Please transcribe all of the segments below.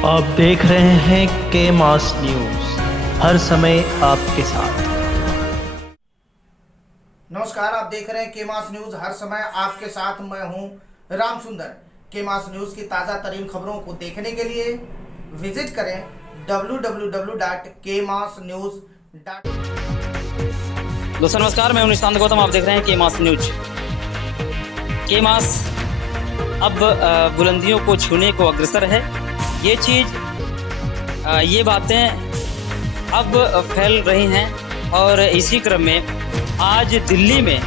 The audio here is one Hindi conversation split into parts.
आप देख रहे हैं के मास न्यूज़, हर समय आपके साथ। नमस्कार, आप देख रहे हैं के मास न्यूज़, हर समय आपके साथ। मैं हूं राम सुंदर। के मास न्यूज़ की ताज़ा तरीन खबरों को देखने के लिए विजिट करें www.kmasnews.com। दोस्तों नमस्कार, मैं हूं निशांत गौतम। आप देख रहे हैं के मास न्यूज। के मास अब बुलंदियों को छूने को अग्रसर है। ये चीज़ ये बातें अब फैल रही हैं और इसी क्रम में आज दिल्ली में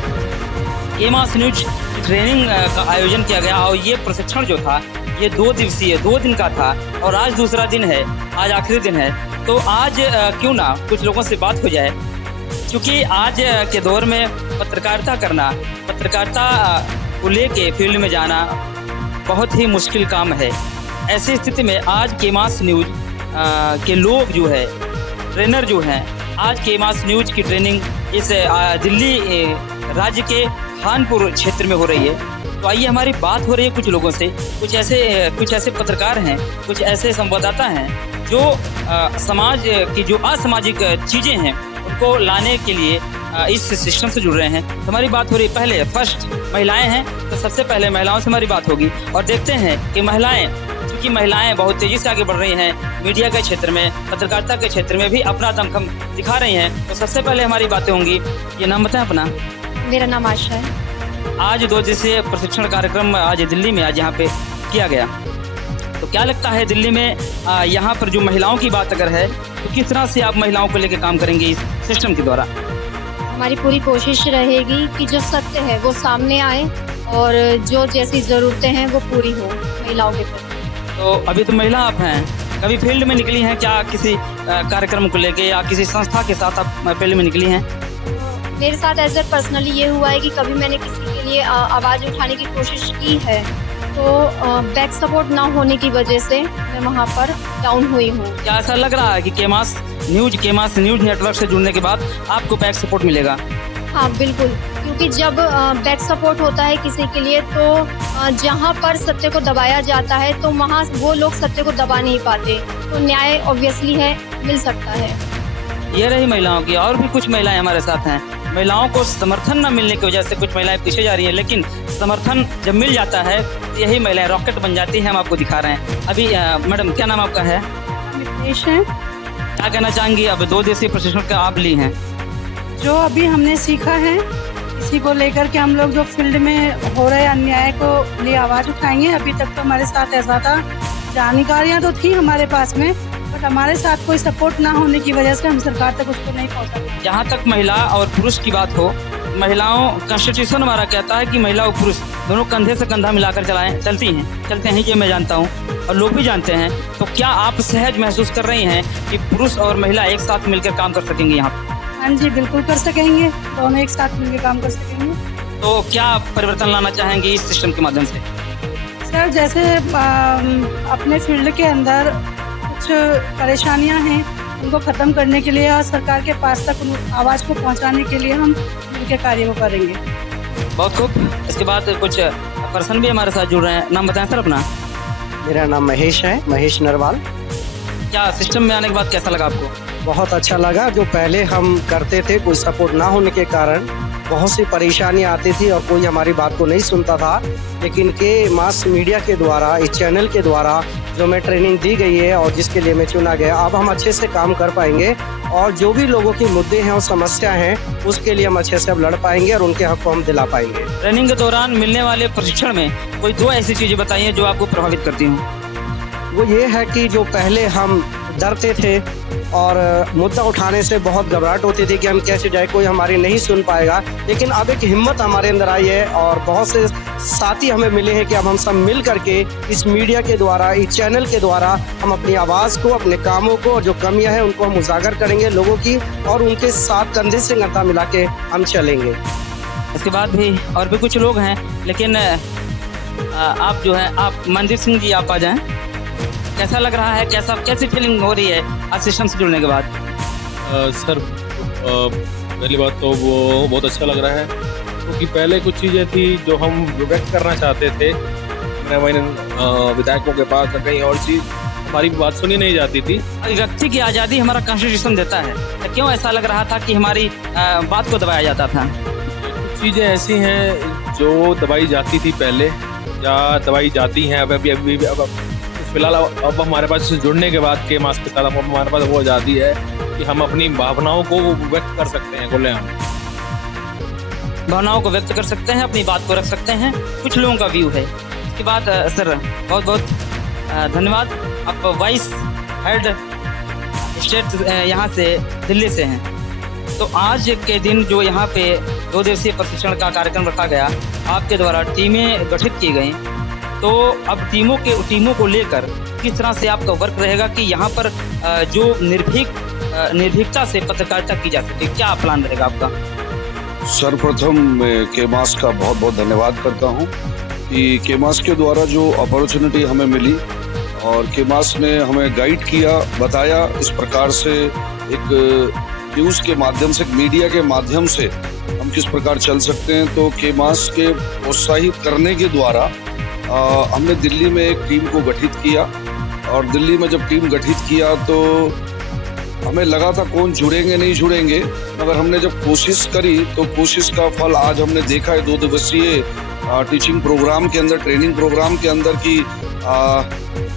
के मास न्यूज ट्रेनिंग का आयोजन किया गया और ये प्रशिक्षण जो था ये 2 दिवसीय 2 दिन का था और आज दूसरा दिन है, आज आखिरी दिन है। तो आज क्यों ना कुछ लोगों से बात हो जाए, क्योंकि आज के दौर में पत्रकारिता करना, पत्रकारिता को लेके फील्ड में जाना बहुत ही मुश्किल काम है। ऐसी स्थिति में आज के मास न्यूज के लोग जो है, ट्रेनर जो हैं, आज के मास न्यूज की ट्रेनिंग इस दिल्ली राज्य के कानपुर क्षेत्र में हो रही है। तो आइए हमारी बात हो रही है कुछ लोगों से, कुछ ऐसे पत्रकार हैं, कुछ ऐसे संवाददाता हैं जो समाज की जो असामाजिक चीज़ें हैं उनको लाने के लिए इस सिस्टम से जुड़ रहे हैं। तो हमारी बात हो रही है, पहले फर्स्ट महिलाएं हैं तो सबसे पहले महिलाओं से हमारी बात होगी और देखते हैं कि क्योंकि महिलाएं बहुत तेज़ी से आगे बढ़ रही हैं मीडिया के क्षेत्र में, पत्रकारिता के क्षेत्र में भी अपना दमखम दिखा रही हैं। तो सबसे पहले हमारी बातें होंगी। ये नाम बताएं अपना। मेरा नाम आशा है। आज 2 दिवसीय प्रशिक्षण कार्यक्रम आज दिल्ली में आज यहाँ पे किया गया, तो क्या लगता है दिल्ली में यहाँ पर जो महिलाओं की बात अगर है तो किस तरह से आप महिलाओं को लेकर काम करेंगे इस सिस्टम के द्वारा? हमारी पूरी कोशिश रहेगी कि जो सत्य है वो सामने आए और जो जैसी ज़रूरतें हैं वो पूरी हो महिलाओं के प्रति। तो अभी तो महिला आप हैं, कभी फील्ड में निकली हैं क्या किसी कार्यक्रम को लेके या किसी संस्था के साथ आप फील्ड में निकली हैं? मेरे साथ एज ए पर्सनली ये हुआ है कि कभी मैंने किसी के लिए आवाज़ उठाने की कोशिश की है तो बैक सपोर्ट ना होने की वजह से मैं वहाँ पर डाउन हुई हूँ। क्या ऐसा लग रहा है कि के मास न्यूज नेटवर्क से जुड़ने के बाद आपको बैक सपोर्ट मिलेगा? हाँ बिल्कुल, क्योंकि जब बैक सपोर्ट होता है किसी के लिए तो जहाँ पर सत्य को दबाया जाता है तो वहाँ वो लोग सत्य को दबा नहीं पाते, तो न्याय ऑब्वियसली है मिल सकता है। ये रही महिलाओं की। और भी कुछ महिलाएं हमारे साथ हैं। महिलाओं को समर्थन न मिलने की वजह से कुछ महिलाएं पीछे जा रही हैं, लेकिन समर्थन जब मिल जाता है तो यही महिलाएं रॉकेट बन जाती हैं। हम आपको दिखा रहे हैं। अभी मैडम क्या नाम आपका है? मितेश है। क्या कहना चाहेंगी? अब 2 दिवसीय प्रशिक्षण का आप ली हैं, जो अभी हमने सीखा है इसी को लेकर के हम लोग जो फील्ड में हो रहे अन्याय को लिए आवाज़ उठाएंगे। अभी तक तो हमारे साथ ऐसा था, जानकारियाँ तो थी हमारे पास में, बट हमारे साथ कोई सपोर्ट ना होने की वजह से हम सरकार तक उसको नहीं पहुँचा पाए। जहाँ तक महिला और पुरुष की बात हो, महिलाओं कॉन्स्टिट्यूशन हमारा कहता है कि महिला और पुरुष दोनों कंधे से कंधा मिलाकर चलते हैं, ये मैं जानता हूँ और लोग भी जानते हैं। तो क्या आप सहज महसूस कर रही हैं कि पुरुष और महिला एक साथ मिलकर काम कर सकेंगे यहाँ पर? हाँ जी, बिल्कुल कर सकेंगे, दोनों एक साथ मिलकर काम कर सकेंगे। तो क्या परिवर्तन लाना चाहेंगे इस सिस्टम के माध्यम से? सर, जैसे अपने फील्ड के अंदर कुछ परेशानियां हैं उनको ख़त्म करने के लिए और सरकार के पास तक उन आवाज़ को पहुंचाने के लिए हम मिलकर कार्य को करेंगे। बहुत खूब। इसके बाद कुछ पर्सन भी हमारे साथ जुड़ रहे हैं। नाम बताएं सर अपना। मेरा नाम महेश है, महेश नरवाल। क्या सिस्टम में आने के बाद कैसा लगा आपको? बहुत अच्छा लगा। जो पहले हम करते थे कोई सपोर्ट ना होने के कारण बहुत सी परेशानी आती थी और कोई हमारी बात को नहीं सुनता था, लेकिन के मास मीडिया के द्वारा, इस चैनल के द्वारा जो मैं ट्रेनिंग दी गई है और जिसके लिए मैं चुना गया, अब हम अच्छे से काम कर पाएंगे और जो भी लोगों के मुद्दे हैं और समस्या हैं उसके लिए हम अच्छे से अब लड़ पाएंगे और उनके हक को हम दिला पाएंगे। ट्रेनिंग के दौरान मिलने वाले प्रशिक्षण में कोई 2 ऐसी चीज़ें बताइए जो आपको प्रभावित करती हूँ। वो ये है कि जो पहले हम डरते थे और मुद्दा उठाने से बहुत घबराहट होती थी कि हम कैसे जाए, कोई हमारी नहीं सुन पाएगा, लेकिन अब एक हिम्मत हमारे अंदर आई है और बहुत से साथी हमें मिले हैं कि अब हम सब मिल करके इस मीडिया के द्वारा, इस चैनल के द्वारा हम अपनी आवाज़ को, अपने कामों को और जो कमियां हैं उनको हम उजागर करेंगे लोगों की और उनके साथ कंधे से कंधा मिला के हम चलेंगे। इसके बाद भी और भी कुछ लोग हैं, लेकिन आप जो है आप मनदीप सिंह जी आप आ जाएं। कैसा लग रहा है, कैसी फीलिंग हो रही है आज सिस्टम से जुड़ने के बाद? सर पहली बात तो वो बहुत अच्छा लग रहा है, क्योंकि पहले कुछ चीज़ें थी जो हम व्यक्त करना चाहते थे, मैंने विधायकों के पास कहीं और चीज़ हमारी बात सुनी नहीं जाती थी। अभिव्यक्ति की आज़ादी हमारा कॉन्स्टिट्यूशन देता है, तो क्यों ऐसा लग रहा था कि हमारी बात को दबाया जाता था? कुछ चीज़ें ऐसी हैं जो दबाई जाती थी पहले या दबाई जाती हैं अब फिलहाल अब हमारे पास जुड़ने के बाद के मास के साथ अब हमारे पास वो आज़ादी है कि हम अपनी भावनाओं को व्यक्त कर सकते हैं, खुलेआम भावनाओं को व्यक्त कर सकते हैं, अपनी बात को रख सकते हैं। कुछ लोगों का व्यू है। इसके बाद सर बहुत बहुत धन्यवाद। आप वाइस हेड स्टेट यहाँ से दिल्ली से हैं, तो आज के दिन जो यहाँ पे 2 दिवसीय प्रशिक्षण का कार्यक्रम रखा गया, आपके द्वारा टीमें गठित की गई, तो अब टीमों को लेकर किस तरह से आपका वर्क रहेगा कि यहाँ पर जो निर्भीकता से पत्रकारिता की जा सके, क्या प्लान रहेगा आपका? सर्वप्रथम मैं केमास का बहुत बहुत धन्यवाद करता हूँ कि केमास के द्वारा जो अपॉर्चुनिटी हमें मिली और केमास ने हमें गाइड किया, बताया इस प्रकार से एक न्यूज़ के माध्यम से, मीडिया के माध्यम से हम किस प्रकार चल सकते हैं। तो केमास के प्रोत्साहित करने के द्वारा हमने दिल्ली में एक टीम को गठित किया और दिल्ली में जब टीम गठित किया तो हमें लगा था कौन जुड़ेंगे नहीं जुड़ेंगे, मगर हमने जब कोशिश करी तो कोशिश का फल आज हमने देखा है। 2 दिवसीय टीचिंग प्रोग्राम के अंदर, ट्रेनिंग प्रोग्राम के अंदर की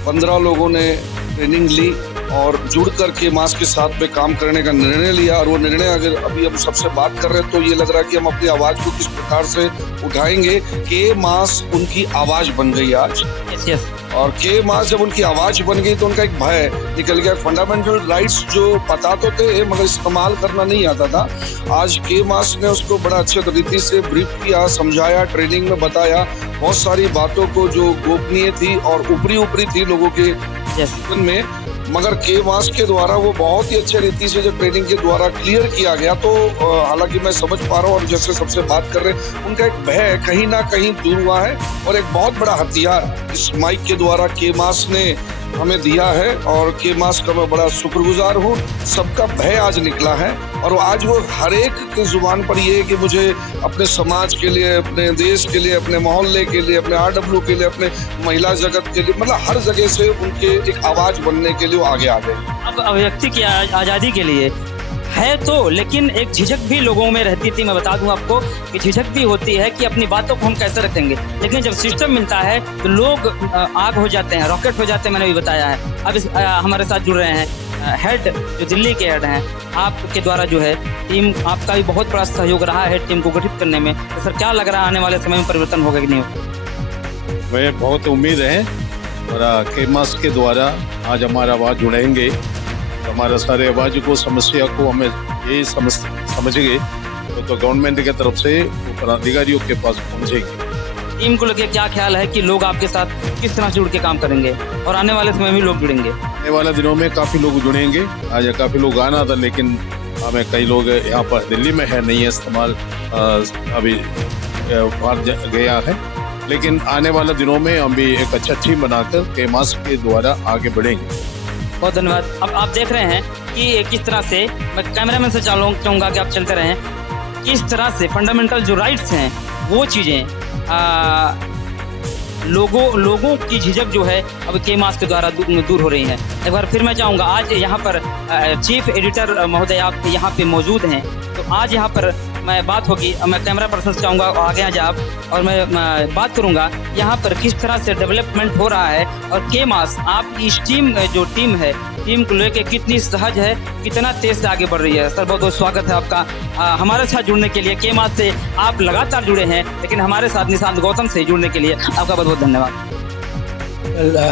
15 लोगों ने ट्रेनिंग ली और जुड़ कर के मास के साथ में काम करने का निर्णय लिया। और वो निर्णय अगर अभी हम सबसे बात कर रहे हैं तो ये लग रहा है कि हम अपनी आवाज़ को किस प्रकार से उठाएंगे। के मास उनकी आवाज़ बन गई आज। यस। और के मास जब उनकी आवाज़ बन गई तो उनका एक भय निकल गया। फंडामेंटल राइट्स जो पता तो थे मगर इस्तेमाल करना नहीं आता था, आज के मास ने उसको बड़ा अच्छे तरीके से ब्रीफ किया, समझाया, ट्रेनिंग में बताया बहुत सारी बातों को जो गोपनीय थी और ऊपरी थी लोगों के जीवन में, मगर के मास के द्वारा वो बहुत ही अच्छे रीति से जो ट्रेनिंग के द्वारा क्लियर किया गया। तो हालांकि मैं समझ पा रहा हूँ और जैसे सबसे बात कर रहे हैं, उनका एक भय कहीं ना कहीं दूर हुआ है और एक बहुत बड़ा हथियार इस माइक के द्वारा के मास ने हमें दिया है और के मास का मैं बड़ा शुक्रगुजार हूँ। सबका भय आज निकला है और आज वो हर एक की जुबान पर ये है कि मुझे अपने समाज के लिए, अपने देश के लिए, अपने मोहल्ले के लिए, अपने RW के लिए, अपने महिला जगत के लिए, मतलब हर जगह से उनके एक आवाज़ बनने के लिए वो आगे आ गए। अब अभिव्यक्ति की आज़ादी के लिए है तो, लेकिन एक झिझक भी लोगों में रहती थी। मैं बता दूं आपको कि झिझक भी होती है कि अपनी बातों को हम कैसे रखेंगे, लेकिन जब सिस्टम मिलता है तो लोग आग हो जाते हैं, रॉकेट हो जाते हैं। मैंने भी बताया है। अब हमारे साथ जुड़ रहे हैं हेड, जो दिल्ली के हेड हैं। आपके द्वारा जो है टीम, आपका भी बहुत बड़ा सहयोग रहा है टीम को गठित करने में, तो सर क्या लग रहा है आने वाले समय में परिवर्तन होगा कि नहीं होगा? मैं बहुत उम्मीद है और केमास के द्वारा आज हमारा आवाज़ जुड़ेंगे, हमारा सारे आवाज़ को, समस्या को हमें ये समझेंगे तो गवर्नमेंट की तरफ से ऊपर अधिकारियों के पास पहुंचेगी। टीम को लेकर क्या ख्याल है कि लोग आपके साथ किस तरह जुड़ के काम करेंगे और आने वाले समय में लोग जुड़ेंगे? आने वाले दिनों में काफ़ी लोग जुड़ेंगे। आज काफ़ी लोग आना था लेकिन हमें कई लोग यहाँ पर दिल्ली में है, नहीं है इस्तेमाल, अभी बाहर गया है, लेकिन आने वाले दिनों में हम भी एक अच्छा टीम बनाकर केमास के द्वारा आगे बढ़ेंगे। बहुत धन्यवाद। अब आप देख रहे हैं कि किस तरह से, मैं कैमरामैन से चाहूँगा कि आप चलते रहें, किस तरह से फंडामेंटल जो राइट्स हैं वो चीज़ें लोगों की झिझक जो है अब केमास के द्वारा दूर हो रही है। एक बार फिर मैं चाहूँगा, आज यहाँ पर चीफ एडिटर महोदय आप यहाँ पे मौजूद हैं, तो आज यहाँ पर मैं बात होगी, मैं कैमरा पर्सन से चाहूँगा आगे आ जाए आप और मैं बात करूँगा यहाँ पर किस तरह से डेवलपमेंट हो रहा है और केमास आपकी इस टीम है, टीम को लेकर कितनी सहज है, कितना तेज से आगे बढ़ रही है। सर बहुत बहुत स्वागत है आपका हमारे साथ जुड़ने के लिए। केमास से आप लगातार जुड़े हैं, लेकिन हमारे साथ निशांत गौतम से जुड़ने के लिए आपका बहुत बहुत धन्यवाद।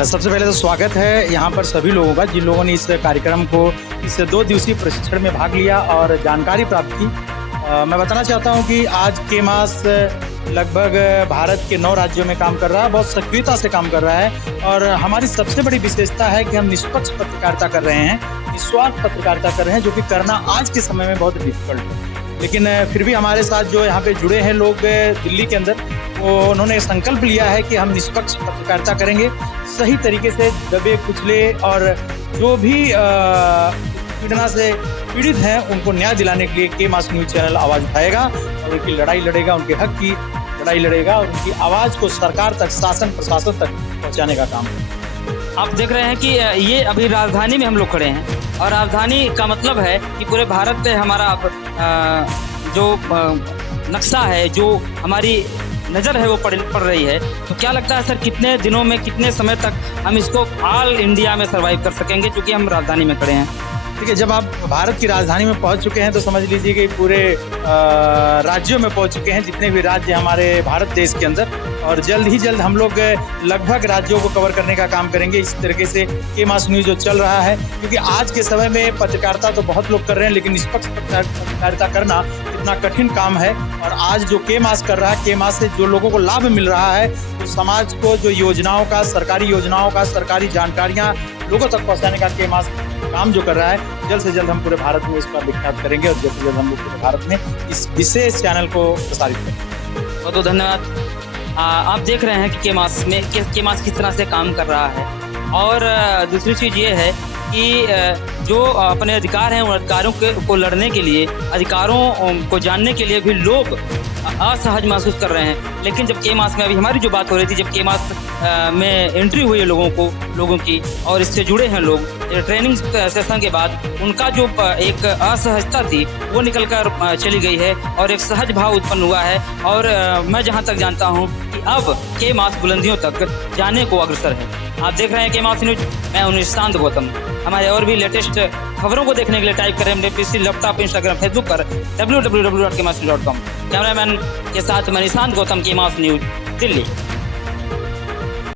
सबसे पहले तो स्वागत है यहाँ पर सभी लोगों का, जिन लोगों ने इस कार्यक्रम को, इस 2 दिवसीय प्रशिक्षण में भाग लिया और जानकारी प्राप्त की। मैं बताना चाहता हूँ कि आज केमास लगभग भारत के 9 राज्यों में काम कर रहा है, बहुत सक्रियता से काम कर रहा है और हमारी सबसे बड़ी विशेषता है कि हम निष्पक्ष पत्रकारिता कर रहे हैं, निस्वार्थ पत्रकारिता कर रहे हैं, जो कि करना आज के समय में बहुत डिफिकल्ट है। लेकिन फिर भी हमारे साथ जो यहाँ पे जुड़े हैं लोग दिल्ली के अंदर, वो उन्होंने संकल्प लिया है कि हम निष्पक्ष पत्रकारिता करेंगे, सही तरीके से दबे कुचले और जो भी पीड़ना से पीड़ित हैं उनको न्याय दिलाने के लिए केमास न्यूज़ चैनल आवाज़ उठाएगा और उनकी लड़ाई लड़ेगा, उनके हक की लड़ाई लड़ेगा और उनकी आवाज़ को सरकार तक, शासन प्रशासन तक पहुंचाने का काम करेगा। आप देख रहे हैं कि ये अभी राजधानी में हम लोग खड़े हैं और राजधानी का मतलब है कि पूरे भारत पे हमारा जो नक्शा है, जो हमारी नज़र है वो पड़ रही है। तो क्या लगता है सर, कितने दिनों में, कितने समय तक हम इसको ऑल इंडिया में सर्वाइव कर सकेंगे, क्योंकि हम राजधानी में खड़े हैं? देखिए, जब आप भारत की राजधानी में पहुंच चुके हैं तो समझ लीजिए कि पूरे राज्यों में पहुंच चुके हैं, जितने भी राज्य हमारे भारत देश के अंदर, और जल्द ही जल्द हम लोग लगभग राज्यों को कवर करने का काम करेंगे। इस तरीके से के मास न्यूज़ जो चल रहा है, क्योंकि आज के समय में पत्रकारिता तो बहुत लोग कर रहे हैं, लेकिन निष्पक्ष पत्रकारिता करना इतना कठिन काम है। और आज जो के मास कर रहा है, के मास से जो लोगों को लाभ मिल रहा है, तो समाज को जो योजनाओं का, सरकारी योजनाओं का, सरकारी जानकारियाँ लोगों तक पहुँचाने का के मास काम जो कर रहा है, जल्द से जल्द हम पूरे भारत में इसका विख्यात करेंगे और जल्द से जल्द हम लोग पूरे भारत में इस विशेष चैनल को प्रसारित करेंगे। बहुत बहुत धन्यवाद। आप देख रहे हैं कि के मास किस तरह से काम कर रहा है। और दूसरी चीज़ ये है कि जो अपने अधिकार हैं, उन अधिकारों को लड़ने के लिए, अधिकारों को जानने के लिए भी लोग असहज महसूस कर रहे हैं। लेकिन जब के मास में, अभी हमारी जो बात हो रही थी, जब के मास में एंट्री हुई है लोगों की, और इससे जुड़े हैं लोग, ट्रेनिंग सेशन के बाद उनका जो एक असहजता थी वो निकल कर चली गई है और एक सहज भाव उत्पन्न हुआ है। और मैं जहाँ तक जानता हूँ कि अब के मास बुलंदियों तक जाने को अग्रसर है। आप देख रहे हैं के मास न्यूज, मैं हूं निशांत गौतम। हमारे और भी लेटेस्ट खबरों को देखने के लिए टाइप करें अपने पीसी, लैपटॉप, इंस्टाग्राम, फेसबुक पर www.kemasnews.com। कैमरामैन के साथ मैं निशांत गौतम, के मास न्यूज, दिल्ली।